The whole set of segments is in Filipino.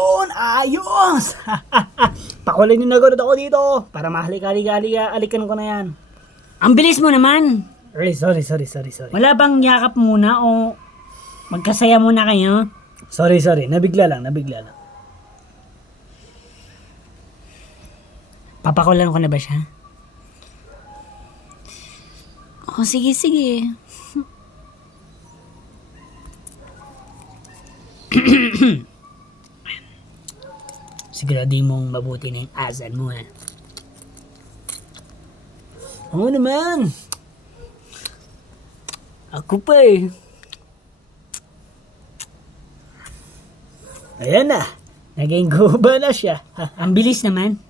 Yun! Ayos! Pakulin yung nagod ako dito para mahalik-alikan ko na yan. Ang bilis mo naman. Sorry. Wala bang yakap muna o magkasaya muna kayo? Sorry. Nabigla lang. Papakulan ko na ba siya? Oh, sige. Sigurado mong mabuti na yung asan mo, ha? Oo naman. Ako pa eh. Ayan na. Naging guba na siya. Ang bilis naman.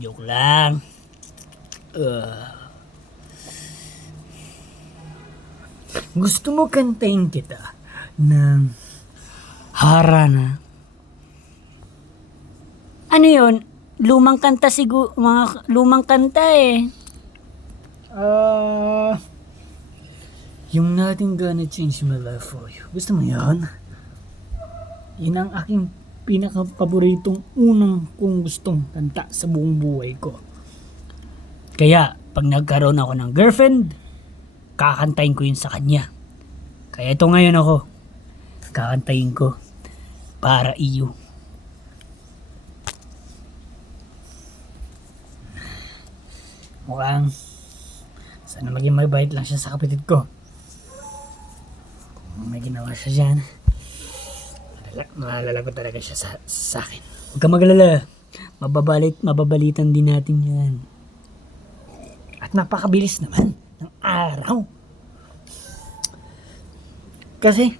Joke lang. Gusto mo kantayin kita ng Harana? Ano yun? Lumang kanta siguro, mga lumang kanta eh. Yung Nothing Gonna Change My Life For You. Gusto mo yan? Yun ang aking pinaka-paboritong unang kong gustong kanta sa buong buhay ko. Kaya, pag nagkaroon ako ng girlfriend, kakantayin ko yun sa kanya. Kaya ito ngayon ako, kakantayin ko para iyo. Mukhang sana maging mabait lang siya sa kapatid ko. Kung may ginawa siya dyan, malalagot talaga siya sa akin. Huwag ka magalala. Mababalitan din natin yan. At napakabilis naman ng araw. Kasi,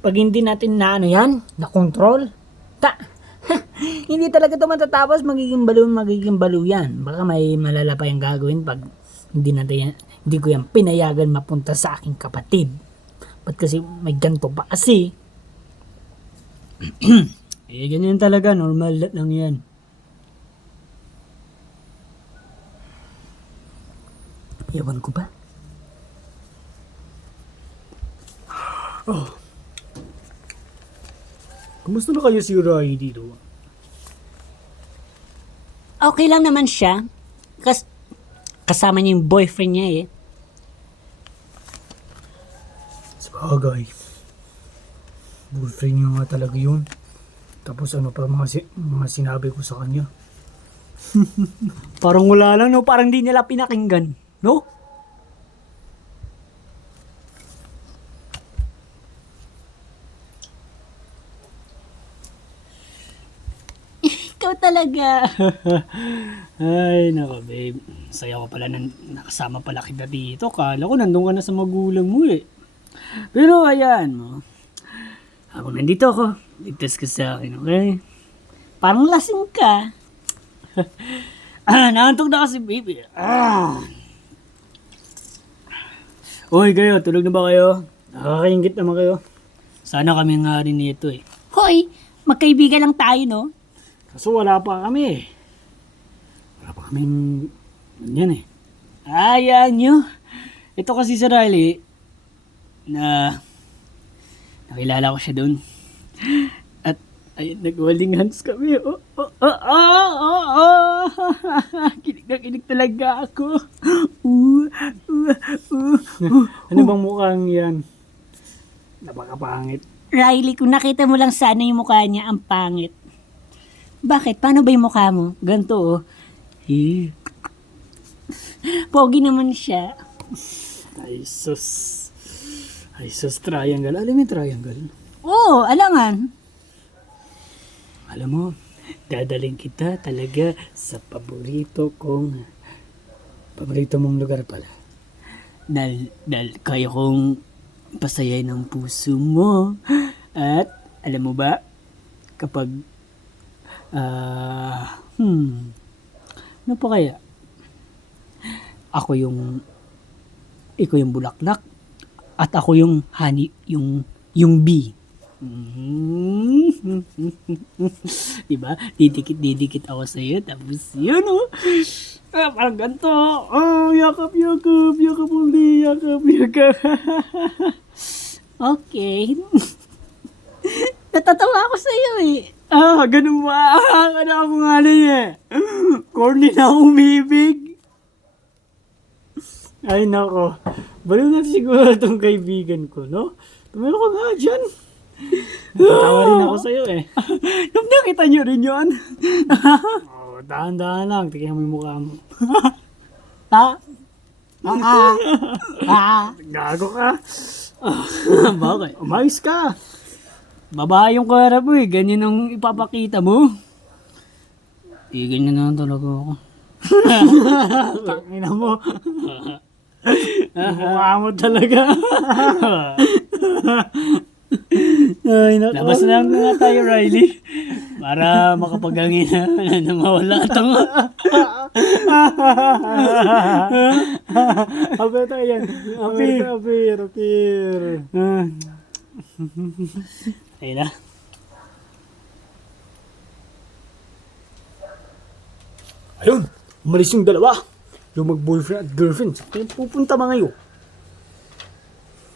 pag hindi natin na na control, hindi talaga ito matatapos, magiging balo yan. Baka may malala pa yung gagawin pag hindi ko yan pinayagan mapunta sa aking kapatid. Ba't kasi may ganito pa kasi? Ganyan talaga, normal lang yan. Ewan ko ba? Kumusta na kayo si Rai dito? Okay lang naman siya. Kasama niya yung boyfriend niya eh. Sabagay. Boyfriend niya nga talaga yun. Tapos ano pa mga sinabi ko sa kanya. Parang wala lang, no? Parang di nila pinakinggan, no? Ikaw talaga. Ay, nako babe. Saya ko pala na nakasama pala kita dito. Kala ko nandun ka na sa magulang mo eh. Pero ayan mo. Habang nandito ako, ligtas ka sa akin, okay? Parang lasing ka. Nakantog na kasi baby. Uy kayo, tulog na ba kayo? Nakakaingit naman kayo. Sana kami nga rin nito eh. Hoy, magkaibigan lang tayo, no? Kaso wala pa kami. Wala pa kaming yan eh. Ayan nyo. Ito kasi si Riley na nakilala ko siya doon. At ay nag-holding hands kami. Kinig na kinig talaga ako. Ano bang mukhang yan? Napakapangit. Riley, kung nakita mo lang sana yung mukha niya, ang pangit. Bakit? Paano ba yung mukha mo? Ganito, oh. Pogi naman siya. Ay sus, triangle. Alam mo yung triangle? Oo, alangan. Alam mo, dadaling kita talaga sa paborito mong lugar pala. Dahil kaya kong pasayain ang puso mo. At alam mo ba, kapag ano pa kaya? Ikaw yung bulaklak at ako yung honey, yung bee. Diba? Didikit ako sa iyo, tapos yun oh. Parang ganito. Yakap ulit, yakap. Okay. Natatawa ako sa iyo eh. Ganun ba? Ano ako nga na eh. Corny na umibig. Ay nako, baliw na siguro itong kaibigan ko, no? Tumelo ka nga dyan. Tatawa rin ako sa'yo eh. Nung nakita niyo rin yun. Oh, dahan-dahan lang, tignan mo yung mukha mo. Gago ka. Bakit? Umayos ka. Babae yung kara mo eh. Ganyan ang ipapakita mo. Ganyan na talaga ako. Tangina mo. Mukha mo talaga. Ay, nako. Labas na nga tayo, Riley. Para makapagangin na mawala ito nga. Apir tayo yan. Apir. Ayun na. Ayun, umalis yung dalawa. Yung mag-boyfriend at girlfriend. Kaya pupunta mga ngayon.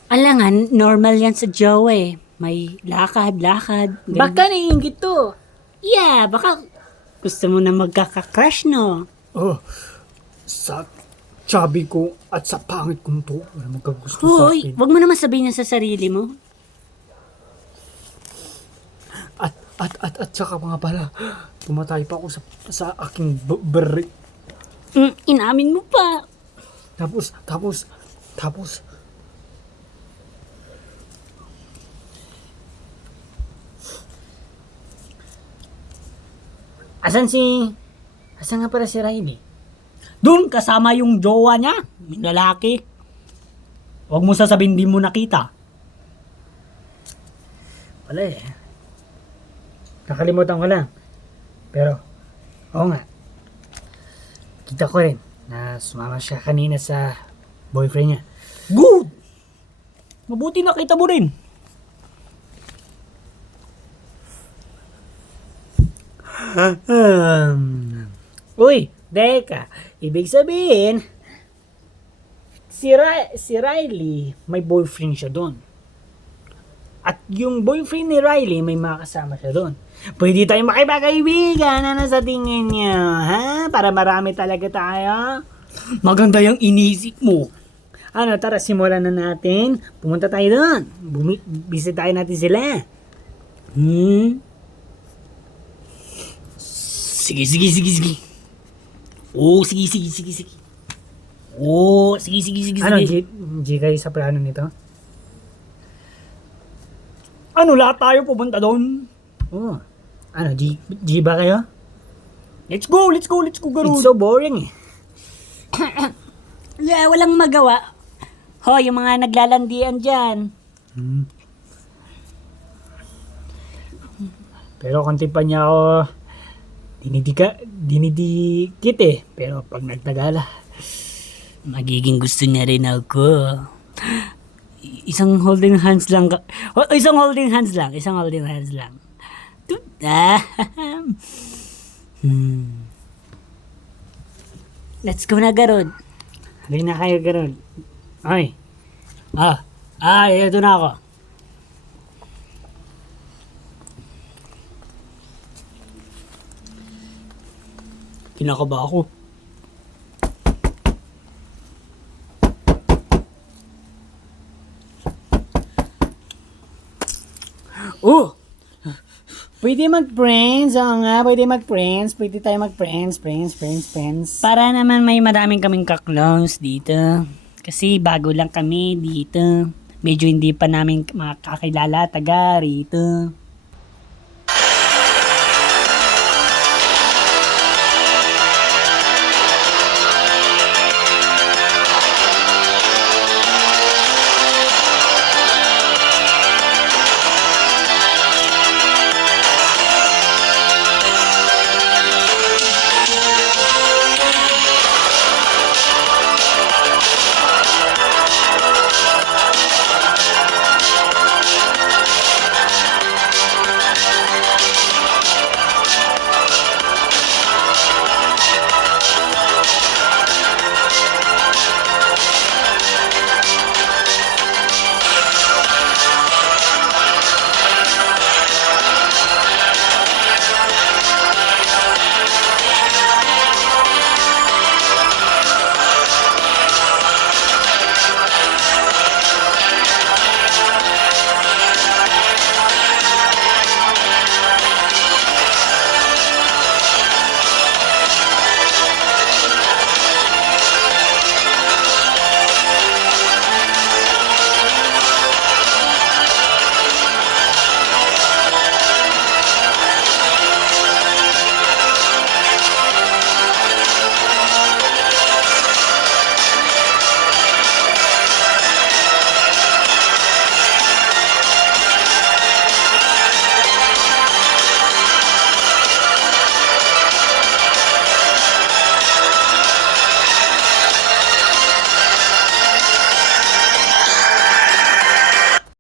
Alangan, normal yan sa Jowa eh. May lakad. Baka naiingit to. Yeah, baka gusto mo na magkaka-crush, no? Oh, sa chubby ko at sa pangit kong to. Wala magkagusto sa Hoy, akin. wag mo naman sabihin yan sa sarili mo. At saka mga pala, tumatay pa ako sa aking break. Inamin mo pa. Tapos, Asan nga pala si Riley? Doon, kasama yung jowa niya. Yung lalaki. Huwag mo sasabihin di mo nakita. Wala eh. Nakalimutan ko lang. Pero, oo nga. Kita ko rin na sumama siya kanina sa boyfriend niya. Good! Mabuti nakita mo rin. Uy, Deka. Ibig sabihin, si Riley, may boyfriend siya doon. At yung boyfriend ni Riley, may makasama siya doon. Pwede tayong makipagkaibigan. Ano sa tingin niyo? Ha? Para marami talaga tayo. Maganda yung inisip mo. Ano, tara, simulan na natin. Pumunta tayo doon. Bisitahin natin sila. Sige. Oh, sige. Oh, sige. Ano, G kayo sa plano nito? Ano, lahat tayo pupunta doon? Oo. Ano, G ba kayo? Let's go, It's Garud. so boring eh. Yeah, walang magawa. Ho, yung mga naglalandian dyan. Pero konti pa niya ako dinidikit eh. Pero pag nagtagala, Magiging gusto niya rin ako. Isang holding hands lang. Isang holding hands lang. Let's go na, Garod. halika na kayo ganun. Ay, Ito na ako. Kinakaba ako. oh! Pwede mag-friends, oo nga, pwede tayo mag-friends. Para naman may maraming kaming ka-close dito. Kasi bago lang kami dito. Medyo hindi pa namin makakilala taga rito.